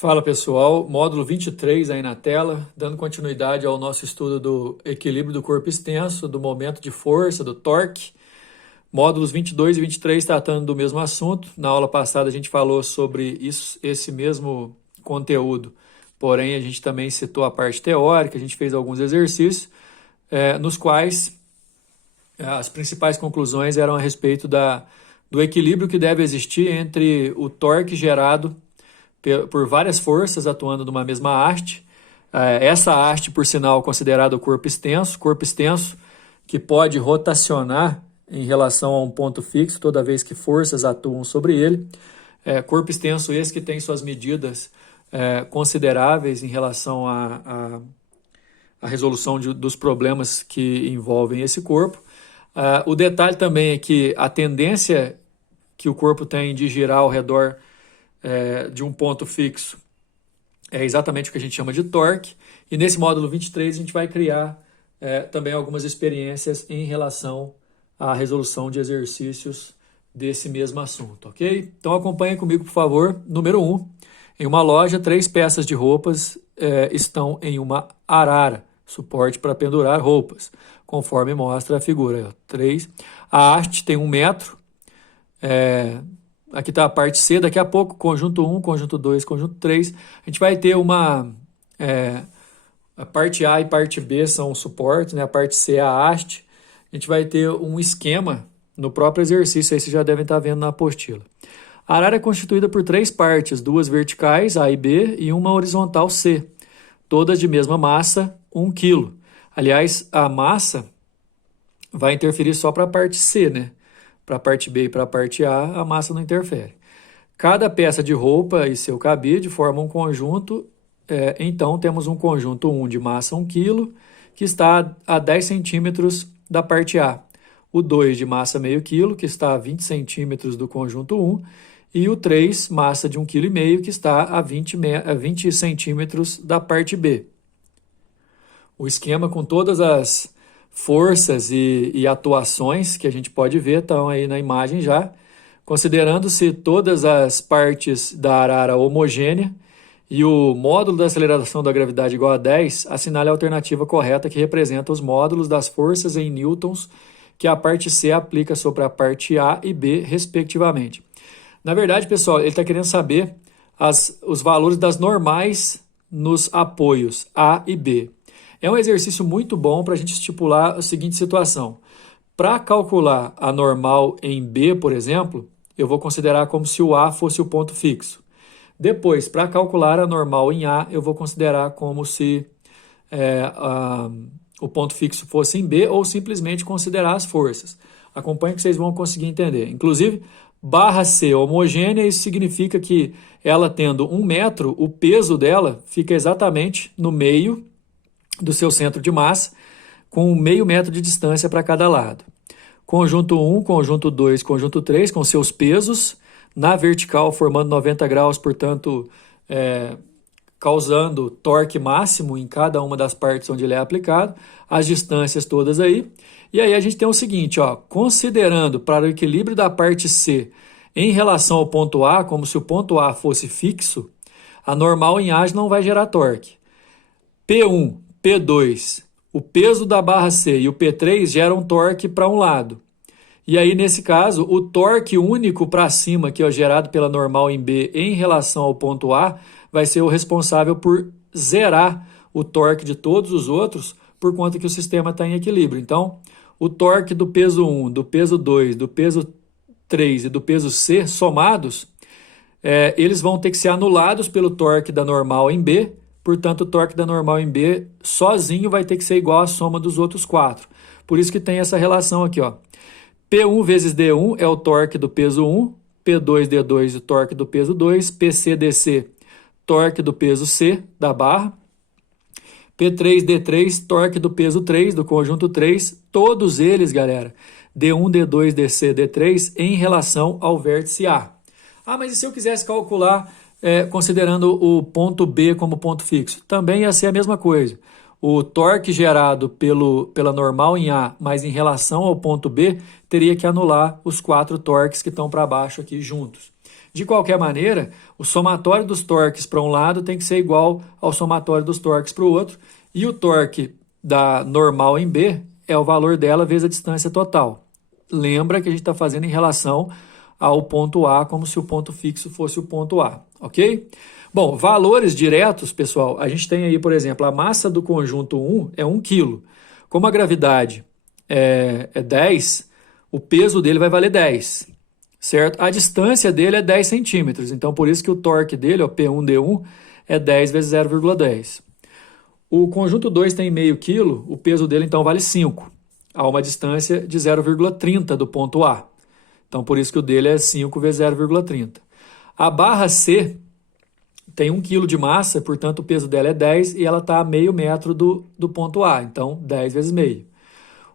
Fala pessoal, módulo 23 aí na tela, dando continuidade ao nosso estudo do equilíbrio do corpo extenso, do momento de força, do torque. Módulos 22 e 23 tratando do mesmo assunto. Na aula passada a gente falou sobre esse mesmo conteúdo, porém a gente também citou a parte teórica, a gente fez alguns exercícios, nos quais as principais conclusões eram a respeito do equilíbrio que deve existir entre o torque gerado por várias forças atuando numa mesma haste. Essa haste, por sinal, considerada o corpo extenso que pode rotacionar em relação a um ponto fixo toda vez que forças atuam sobre ele. Corpo extenso esse que tem suas medidas consideráveis em relação à resolução dos problemas que envolvem esse corpo. O detalhe também é que a tendência que o corpo tem de girar ao redor de um ponto fixo é exatamente o que a gente chama de torque, e nesse módulo 23 a gente vai criar também algumas experiências em relação à resolução de exercícios desse mesmo assunto, ok? Então acompanhe comigo, por favor. Número 1, em uma loja, 3 peças de roupas estão em uma arara, suporte para pendurar roupas, conforme mostra a figura. 3. A haste tem 1 metro, aqui está a parte C, daqui a pouco, conjunto 1, conjunto 2, conjunto 3. A gente vai ter a parte A e parte B são os suportes, né? A parte C é a haste. A gente vai ter um esquema no próprio exercício, aí vocês já devem estar vendo na apostila. A arara é constituída por 3 partes, 2 verticais, A e B, e uma horizontal, C, todas de mesma massa, 1 kg. Aliás, a massa vai interferir só para a parte C, né? Para a parte B e para a parte A, a massa não interfere. Cada peça de roupa e seu cabide formam um conjunto, então temos um conjunto 1 de massa 1 kg, que está a 10 centímetros da parte A. O 2 de massa meio quilo, que está a 20 centímetros do conjunto 1, e o 3, massa de 1,5 kg, que está a 20 centímetros da parte B. O esquema com todas as forças e atuações que a gente pode ver estão aí na imagem já, considerando-se todas as partes da arara homogênea e o módulo da aceleração da gravidade igual a 10, assinale a alternativa correta que representa os módulos das forças em newtons que a parte C aplica sobre a parte A e B, respectivamente. Na verdade, pessoal, ele está querendo saber os valores das normais nos apoios A e B. É um exercício muito bom para a gente estipular a seguinte situação. Para calcular a normal em B, por exemplo, eu vou considerar como se o A fosse o ponto fixo. Depois, para calcular a normal em A, eu vou considerar como se o ponto fixo fosse em B, ou simplesmente considerar as forças. Acompanhe que vocês vão conseguir entender. Inclusive, barra C homogênea, isso significa que ela tendo 1 metro, o peso dela fica exatamente no meio do seu centro de massa, com meio metro de distância para cada lado. Conjunto 1, conjunto 2, conjunto 3, com seus pesos, na vertical formando 90 graus, portanto, causando torque máximo em cada uma das partes onde ele é aplicado, as distâncias todas aí. E aí a gente tem o seguinte, considerando para o equilíbrio da parte C em relação ao ponto A, como se o ponto A fosse fixo, a normal em A não vai gerar torque. P1, P2, o peso da barra C e o P3 geram torque para um lado. E aí, nesse caso, o torque único para cima, que é gerado pela normal em B em relação ao ponto A, vai ser o responsável por zerar o torque de todos os outros, por conta que o sistema está em equilíbrio. Então, o torque do peso 1, do peso 2, do peso 3 e do peso C somados, eles vão ter que ser anulados pelo torque da normal em B. Portanto, o torque da normal em B sozinho vai ter que ser igual à soma dos outros 4. Por isso que tem essa relação aqui, P1 vezes D1 é o torque do peso 1, P2D2 o torque do peso 2, PCDC, torque do peso C da barra, P3D3, torque do peso 3, do conjunto 3, todos eles, galera, D1, D2, DC, D3, em relação ao vértice A. Mas e se eu quisesse calcular considerando o ponto B como ponto fixo? Também ia ser a mesma coisa. O torque gerado pela normal em A, mas em relação ao ponto B, teria que anular os 4 torques que estão para baixo aqui juntos. De qualquer maneira, o somatório dos torques para um lado tem que ser igual ao somatório dos torques para o outro, e o torque da normal em B é o valor dela vezes a distância total. Lembra que a gente está fazendo em relação ao ponto A, como se o ponto fixo fosse o ponto A, ok? Bom, valores diretos, pessoal, a gente tem aí, por exemplo, a massa do conjunto 1 é 1 kg. Como a gravidade é 10, o peso dele vai valer 10, certo? A distância dele é 10 centímetros, então por isso que o torque dele, ó, P1D1, é 10 vezes 0,10. O conjunto 2 tem meio quilo, o peso dele então vale 5, a uma distância de 0,30 do ponto A. Então por isso que o dele é 5 vezes 0,30. A barra C tem 1 kg de massa, portanto o peso dela é 10 e ela está a meio metro do ponto A, então 10 vezes meio.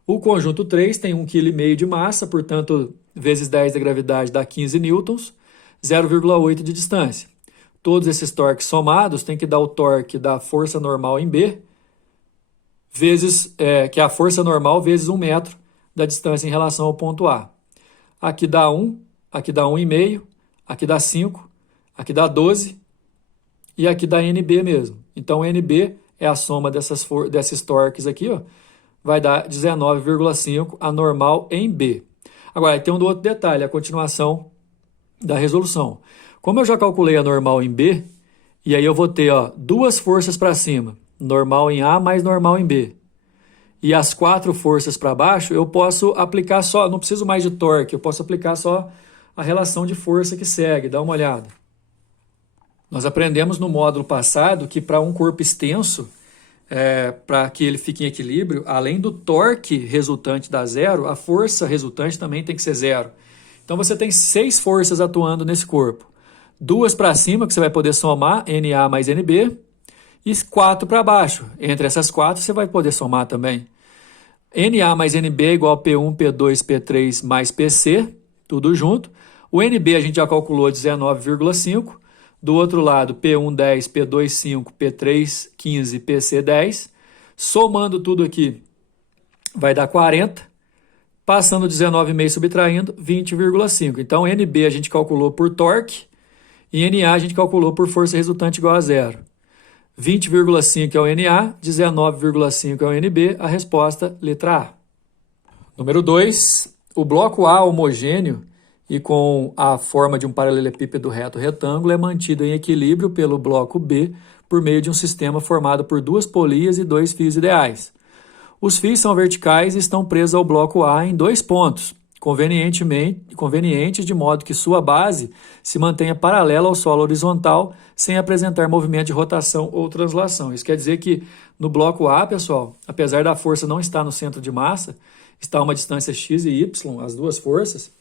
O conjunto 3 tem 1,5 kg de massa, portanto, vezes 10 da gravidade dá 15 newtons, 0,8 de distância. Todos esses torques somados têm que dar o torque da força normal em B, vezes, que é a força normal vezes 1 metro da distância em relação ao ponto A. Aqui dá 1, aqui dá 1,5, aqui dá 5, aqui dá 12 e aqui dá NB mesmo. Então, NB é a soma desses torques aqui, ó, vai dar 19,5 a normal em B. Agora, tem um outro detalhe, a continuação da resolução. Como eu já calculei a normal em B, e aí eu vou ter duas forças para cima, normal em A mais normal em B, e as 4 forças para baixo, eu posso aplicar só, não preciso mais de torque, eu posso aplicar só a relação de força que segue, dá uma olhada. Nós aprendemos no módulo passado que para um corpo extenso, para que ele fique em equilíbrio, além do torque resultante dar zero, a força resultante também tem que ser zero. Então você tem 6 forças atuando nesse corpo. 2 para cima, que você vai poder somar, NA mais NB, e 4 para baixo. Entre essas 4 você vai poder somar também. NA mais NB é igual a P1, P2, P3 mais PC, tudo junto. O NB a gente já calculou 19,5. Do outro lado, P1, 10, P2, 5, P3, 15, PC, 10. Somando tudo aqui, vai dar 40. Passando 19,5 subtraindo, 20,5. Então, NB a gente calculou por torque e NA a gente calculou por força resultante igual a zero. 20,5 é o NA, 19,5 é o NB, a resposta, letra A. Número 2, o bloco A homogêneo e com a forma de um paralelepípedo reto retângulo é mantido em equilíbrio pelo bloco B por meio de um sistema formado por 2 polias e 2 fios ideais. Os fios são verticais e estão presos ao bloco A em 2 pontos, convenientes de modo que sua base se mantenha paralela ao solo horizontal sem apresentar movimento de rotação ou translação. Isso quer dizer que no bloco A, pessoal, apesar da força não estar no centro de massa, está a uma distância x e y, as duas forças,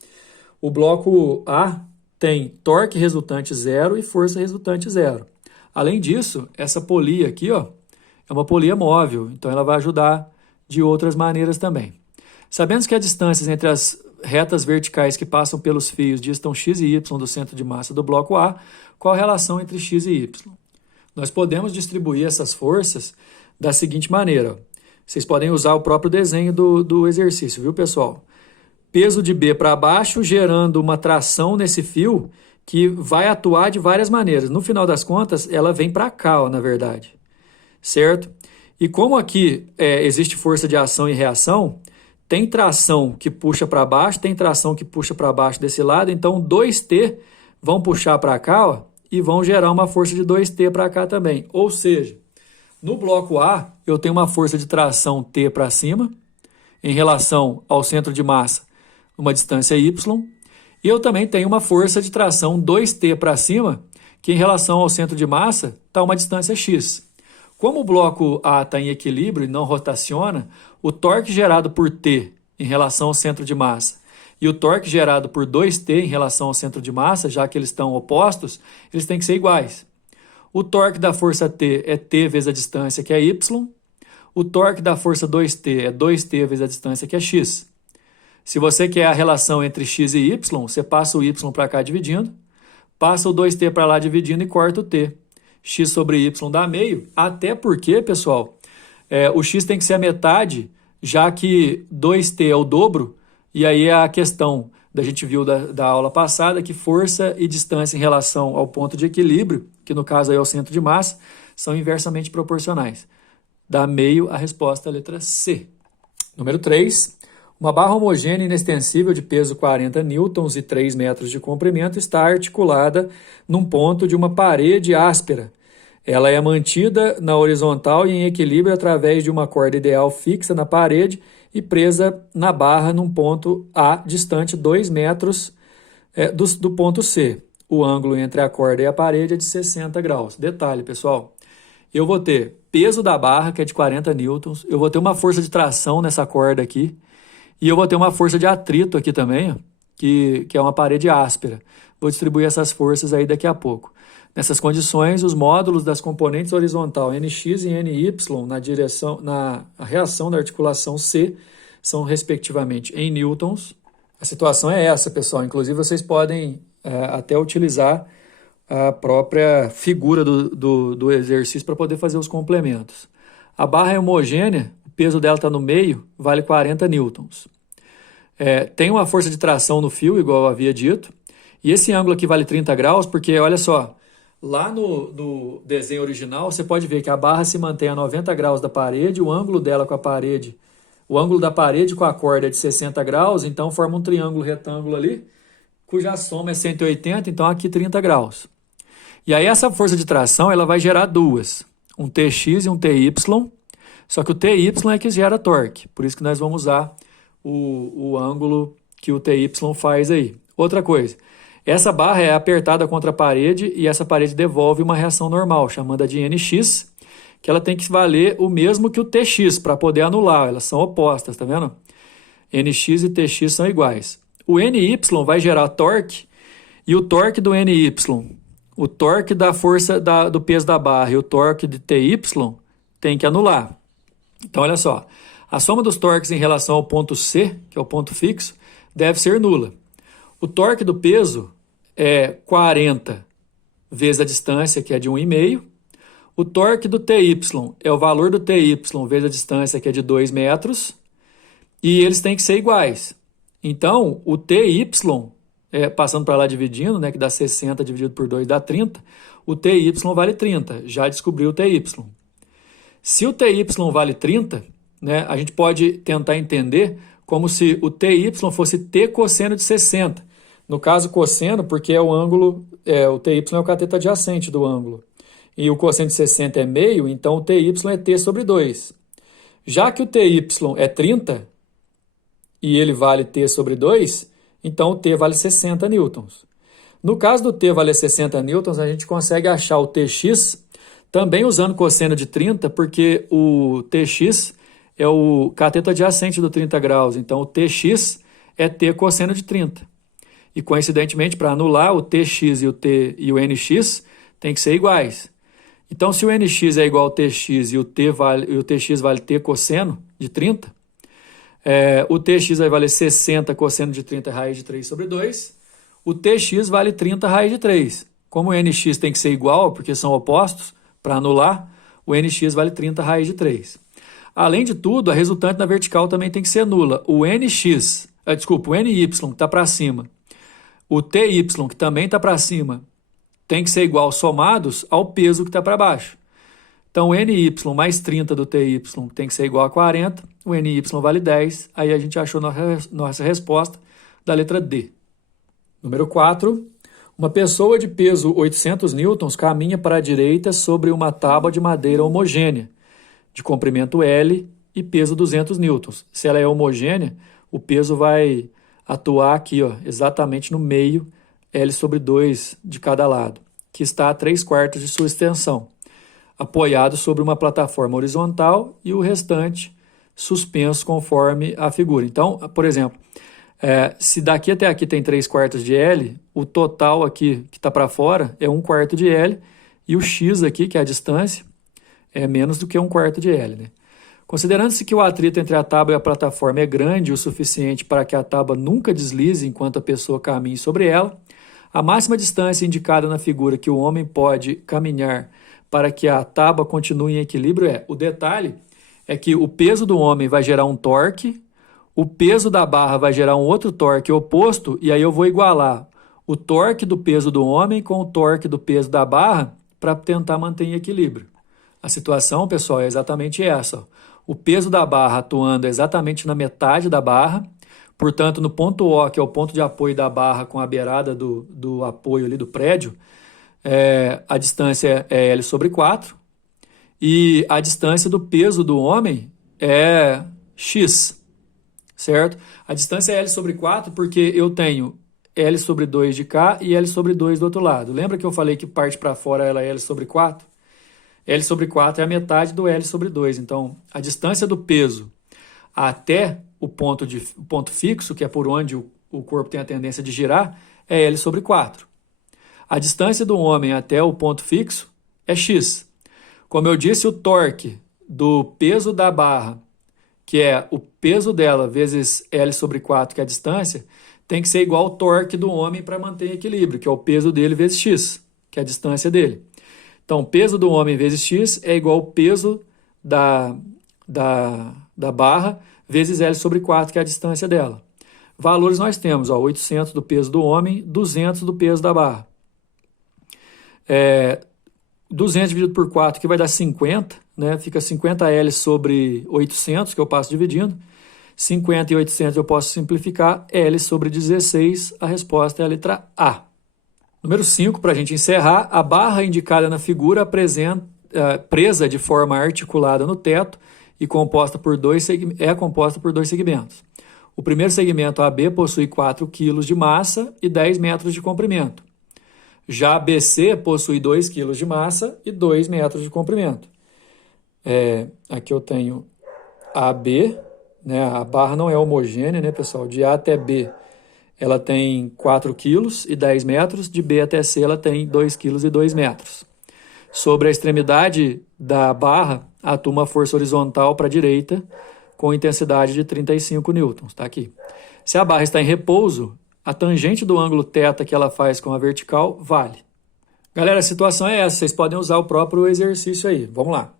o bloco A tem torque resultante zero e força resultante zero. Além disso, essa polia aqui, ó, é uma polia móvel, então ela vai ajudar de outras maneiras também. Sabendo que as distâncias entre as retas verticais que passam pelos fios distam x e y do centro de massa do bloco A, qual a relação entre x e y? Nós podemos distribuir essas forças da seguinte maneira. Vocês podem usar o próprio desenho do exercício, viu, pessoal? Peso de B para baixo, gerando uma tração nesse fio que vai atuar de várias maneiras. No final das contas, ela vem para cá, ó, na verdade. Certo? E como aqui existe força de ação e reação, tem tração que puxa para baixo, tem tração que puxa para baixo desse lado, então 2T vão puxar para cá, ó, e vão gerar uma força de 2T para cá também. Ou seja, no bloco A, eu tenho uma força de tração T para cima, em relação ao centro de massa, uma distância Y, e eu também tenho uma força de tração 2T para cima, que em relação ao centro de massa está uma distância X. Como o bloco A está em equilíbrio e não rotaciona, o torque gerado por T em relação ao centro de massa e o torque gerado por 2T em relação ao centro de massa, já que eles estão opostos, eles têm que ser iguais. O torque da força T é T vezes a distância, que é Y. O torque da força 2T é 2T vezes a distância, que é X. Se você quer a relação entre X e Y, você passa o Y para cá dividindo, passa o 2T para lá dividindo e corta o T. X sobre Y dá meio, até porque, pessoal, o X tem que ser a metade, já que 2T é o dobro, e aí a questão da gente viu da aula passada, que força e distância em relação ao ponto de equilíbrio, que no caso aí é o centro de massa, são inversamente proporcionais. Dá meio a resposta à letra C. Número 3. Uma barra homogênea inextensível de peso 40 newtons e 3 metros de comprimento está articulada num ponto de uma parede áspera. Ela é mantida na horizontal e em equilíbrio através de uma corda ideal fixa na parede e presa na barra num ponto A distante 2 metros do ponto C. O ângulo entre a corda e a parede é de 60 graus. Detalhe, pessoal, eu vou ter peso da barra, que é de 40 newtons, eu vou ter uma força de tração nessa corda aqui, e eu vou ter uma força de atrito aqui também, ó, que é uma parede áspera. Vou distribuir essas forças aí daqui a pouco. Nessas condições, os módulos das componentes horizontal NX e NY na reação da articulação C são respectivamente em newtons. A situação é essa, pessoal. Inclusive, vocês podem até utilizar a própria figura do exercício para poder fazer os complementos. A barra é homogênea, o peso dela está no meio, vale 40 newtons. Tem uma força de tração no fio, igual eu havia dito, e esse ângulo aqui vale 30 graus, porque, olha só, lá no desenho original, você pode ver que a barra se mantém a 90 graus da parede, o ângulo dela com a parede, o ângulo da parede com a corda é de 60 graus, então forma um triângulo retângulo ali, cuja soma é 180, então aqui 30 graus. E aí essa força de tração ela vai gerar duas, um TX e um TY, só que o TY é que gera torque, por isso que nós vamos usar o ângulo que o TY faz aí. Outra coisa, essa barra é apertada contra a parede e essa parede devolve uma reação normal, chamada de NX, que ela tem que valer o mesmo que o TX para poder anular, elas são opostas, tá vendo? NX e TX são iguais. O NY vai gerar torque e o torque do NY, o torque da força do peso da barra e o torque de TY tem que anular. Então, olha só, a soma dos torques em relação ao ponto C, que é o ponto fixo, deve ser nula. O torque do peso é 40 vezes a distância, que é de 1,5. O torque do TY é o valor do TY vezes a distância, que é de 2 metros. E eles têm que ser iguais. Então, o TY, passando para lá dividindo, né, que dá 60 dividido por 2 dá 30, o TY vale 30. Já descobriu o TY. Se o TY vale 30, né, a gente pode tentar entender como se o TY fosse T cosseno de 60. No caso, cosseno, porque é o ângulo, o TY é o cateto adjacente do ângulo. E o cosseno de 60 é meio, então o TY é T sobre 2. Já que o TY é 30, e ele vale T sobre 2, então o T vale 60 newtons. No caso do T valer 60 newtons, a gente consegue achar o TX também usando cosseno de 30, porque o TX é o cateto adjacente do 30 graus, então o TX é T cosseno de 30. E coincidentemente, para anular, o TX e o NX tem que ser iguais. Então, se o NX é igual ao TX e o TX vale T cosseno de 30, o TX vai valer 60 cosseno de 30 raiz de 3 sobre 2. O TX vale 30 raiz de 3. Como o NX tem que ser igual, porque são opostos, para anular, o NX vale 30 raiz de 3. Além de tudo, a resultante na vertical também tem que ser nula. O NY, que está para cima, o TY, que também está para cima, tem que ser igual somados ao peso que está para baixo. Então, o NY mais 30 do TY tem que ser igual a 40, o NY vale 10, aí a gente achou nossa resposta da letra D. Número 4, uma pessoa de peso 800 newtons caminha para a direita sobre uma tábua de madeira homogênea, de comprimento L e peso 200 newtons. Se ela é homogênea, o peso vai atuar aqui, ó, exatamente no meio, L sobre 2 de cada lado, que está a 3/4 de sua extensão, apoiado sobre uma plataforma horizontal e o restante suspenso conforme a figura. Então, por exemplo, se daqui até aqui tem 3/4 de L, o total aqui que está para fora é 1/4 de L e o X aqui, que é a distância, é menos do que 1/4 de L, né? Considerando-se que o atrito entre a tábua e a plataforma é grande o suficiente para que a tábua nunca deslize enquanto a pessoa caminhe sobre ela, a máxima distância indicada na figura que o homem pode caminhar para que a tábua continue em equilíbrio o detalhe é que o peso do homem vai gerar um torque, o peso da barra vai gerar um outro torque oposto, e aí eu vou igualar o torque do peso do homem com o torque do peso da barra para tentar manter em equilíbrio. A situação, pessoal, é exatamente essa. Ó. O peso da barra atuando exatamente na metade da barra, portanto, no ponto O, que é o ponto de apoio da barra com a beirada do apoio ali do prédio, a distância é L sobre 4, e a distância do peso do homem é X, certo? A distância é L sobre 4 porque eu tenho L sobre 2 de cá e L sobre 2 do outro lado. Lembra que eu falei que parte para fora ela é L sobre 4? L sobre 4 é a metade do L sobre 2. Então, a distância do peso até o ponto fixo, que é por onde o corpo tem a tendência de girar, é L sobre 4. A distância do homem até o ponto fixo é X. Como eu disse, o torque do peso da barra, que é o peso dela vezes L sobre 4, que é a distância, tem que ser igual ao torque do homem para manter em equilíbrio, que é o peso dele vezes X, que é a distância dele. Então, o peso do homem vezes X é igual ao peso da barra vezes L sobre 4, que é a distância dela. Valores nós temos, 800 do peso do homem, 200 do peso da barra. 200 dividido por 4, que vai dar 50, né? Fica 50L sobre 800, que eu passo dividindo. 50 e 800 eu posso simplificar, L sobre 16, a resposta é a letra A. Número 5, para a gente encerrar, a barra indicada na figura presa de forma articulada no teto e composta por dois segmentos. O primeiro segmento AB possui 4 kg de massa e 10 metros de comprimento. Já a BC possui 2 kg de massa e 2 metros de comprimento. Aqui eu tenho AB, né? A barra não é homogênea, né, pessoal? De A até B ela tem 4 kg e 10 metros, de B até C ela tem 2 kg e 2 metros. Sobre a extremidade da barra, atua uma força horizontal para a direita com intensidade de 35 newtons, tá aqui. Se a barra está em repouso, a tangente do ângulo θ que ela faz com a vertical vale. Galera, a situação é essa, vocês podem usar o próprio exercício aí. Vamos lá.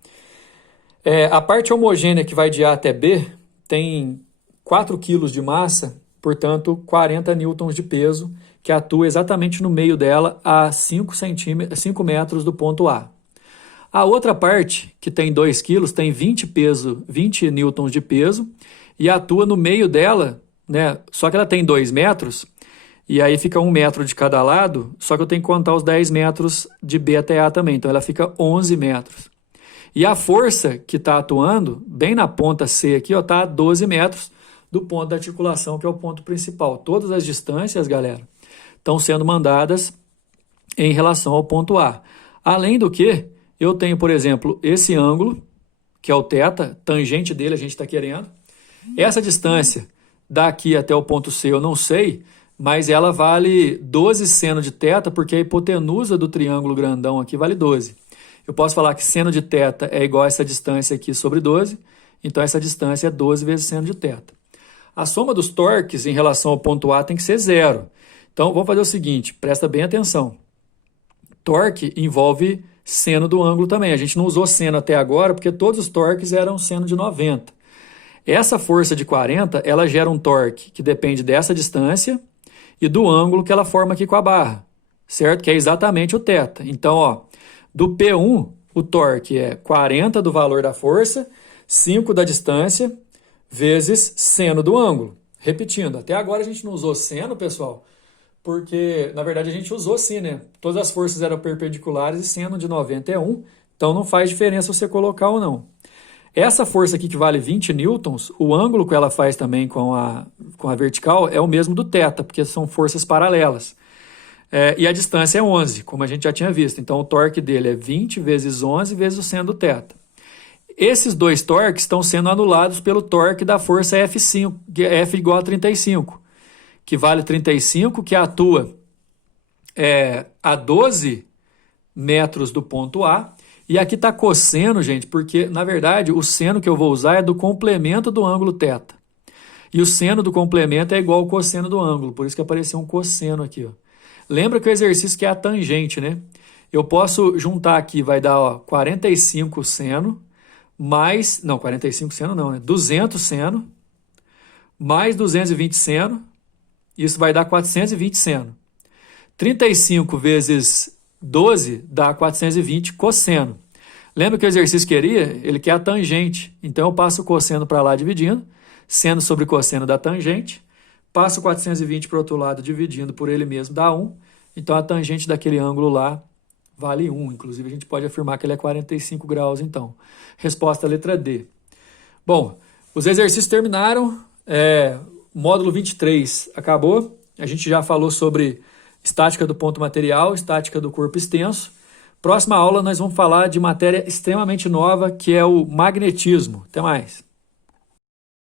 A parte homogênea que vai de A até B tem 4 kg de massa, portanto 40 newtons de peso, que atua exatamente no meio dela a 5 metros do ponto A. A outra parte, que tem 2 kg, tem 20 newtons de peso e atua no meio dela, né? Só que ela tem 2 metros, e aí fica 1 metro de cada lado, só que eu tenho que contar os 10 metros de B até A também, então ela fica 11 metros. E a força que está atuando, bem na ponta C aqui, está a 12 metros do ponto da articulação, que é o ponto principal. Todas as distâncias, galera, estão sendo mandadas em relação ao ponto A. Além do que, eu tenho, por exemplo, esse ângulo, que é o θ, tangente dele a gente está querendo. Essa distância daqui até o ponto C eu não sei, mas ela vale 12 seno de θ, porque a hipotenusa do triângulo grandão aqui vale 12. Eu posso falar que seno de θ é igual a essa distância aqui sobre 12, então essa distância é 12 vezes seno de θ. A soma dos torques em relação ao ponto A tem que ser zero. Então, vamos fazer o seguinte, presta bem atenção. Torque envolve seno do ângulo também. A gente não usou seno até agora porque todos os torques eram seno de 90. Essa força de 40, ela gera um torque que depende dessa distância e do ângulo que ela forma aqui com a barra, certo? Que é exatamente o θ. Então, do P1, o torque é 40 do valor da força, 5 da distância, vezes seno do ângulo. Repetindo, até agora a gente não usou seno, pessoal, porque, na verdade, a gente usou sim, né? Todas as forças eram perpendiculares e seno de 90 é 1, então não faz diferença você colocar ou não. Essa força aqui que vale 20 newtons, o ângulo que ela faz também com a vertical é o mesmo do θ, porque são forças paralelas. E a distância é 11, como a gente já tinha visto. Então, o torque dele é 20 vezes 11 vezes o seno do θ. Esses dois torques estão sendo anulados pelo torque da força F5, que é F igual a 35, que vale 35, que atua a 12 metros do ponto A. E aqui está cosseno, gente, porque, na verdade, o seno que eu vou usar é do complemento do ângulo θ. E o seno do complemento é igual ao cosseno do ângulo, por isso que apareceu um cosseno aqui. Lembra que o exercício que é a tangente, né? Eu posso juntar aqui, vai dar 45 seno, mais... Não, 45 seno não, né? 200 seno, mais 220 seno, isso vai dar 420 seno. 35 vezes 12 dá 420 cosseno. Lembra que o exercício queria? Ele quer a tangente. Então eu passo o cosseno para lá dividindo, seno sobre cosseno da tangente, passo 420 para o outro lado dividindo por ele mesmo dá 1. Então a tangente daquele ângulo lá vale 1. Inclusive a gente pode afirmar que ele é 45 graus então. Resposta letra D. Bom, os exercícios terminaram. Módulo 23 acabou. A gente já falou sobre estática do ponto material, estática do corpo extenso. Próxima aula nós vamos falar de matéria extremamente nova, que é o magnetismo. Até mais.